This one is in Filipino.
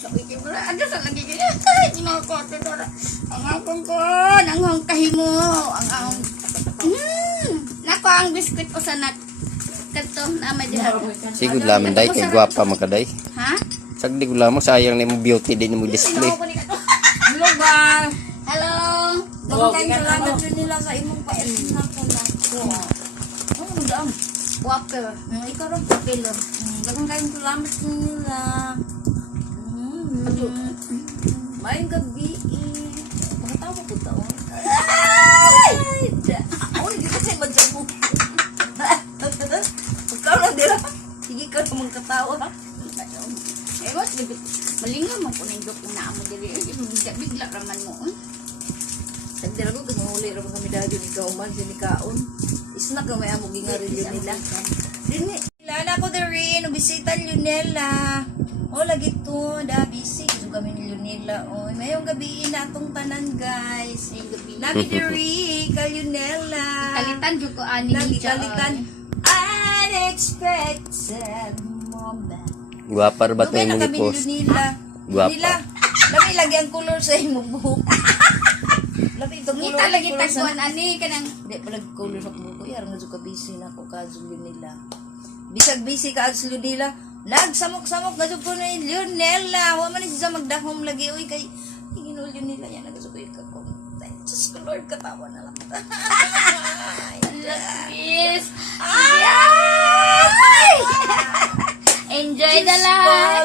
Sabi ko, ada sa lagi kaya. Ginako ito dara. Ang akong ko, nanghang kahimo. Ang akong... Nako ang biskuit ko sa nak. Kanto, nama diha. Sigud laman day, kay gwapa man ka day. Ha? Sagdi ko lamang, sayang na mo beauty din mo display. Hello, ba? Hello. Magkakain salamat yun nila sa imong paesnak ko na. Ano mo daan? Whopper. Ikaw rin papilo. Magkakain salamat yun nila. Mayang gabi eh. Makatawa ko taon. Ay! Ako hindi kasi madyan mo. Ikaw lang dira. Sige ka naman katawa. Ewa, malinga mo po nindok kung naamo dili. Bigla raman mo. Tagdira ko, kumuli raman kami dahil yun ikaw man, sinikaon. Isnak ka may amog ingarilyo nila. Dini, kilala ko na rin, bisita Lunella. O, lagi to, da, busy. So kami ni Lunella. O, mayong gabi na atong tanan, guys. Lagi na rin, ka Lunella. Kalitan jud ko ani Lagi dyan. kalitan. Unexpected moment. Gwapa ra ba Dugay tayo na mo kami ni i-post? Lunella. Guwapa. Lunella, dami lagi ang color sa imong buhok. Labi itong color. Ngita lagi color sa- tagkuan ani kanang Hindi, palag color sa buhok ko. Yarang nga ka busy na ako ka Lunella. Bisag busy ka sa Lunella. Nagsamok-samok nga ko na yung Lunella. Huwag man siya magdahom lagi. Uy, kay ginul Lunella yan. Nagasukoy ka ko. Diyos ko Lord, katawa na lang. Yes. Enjoy the life.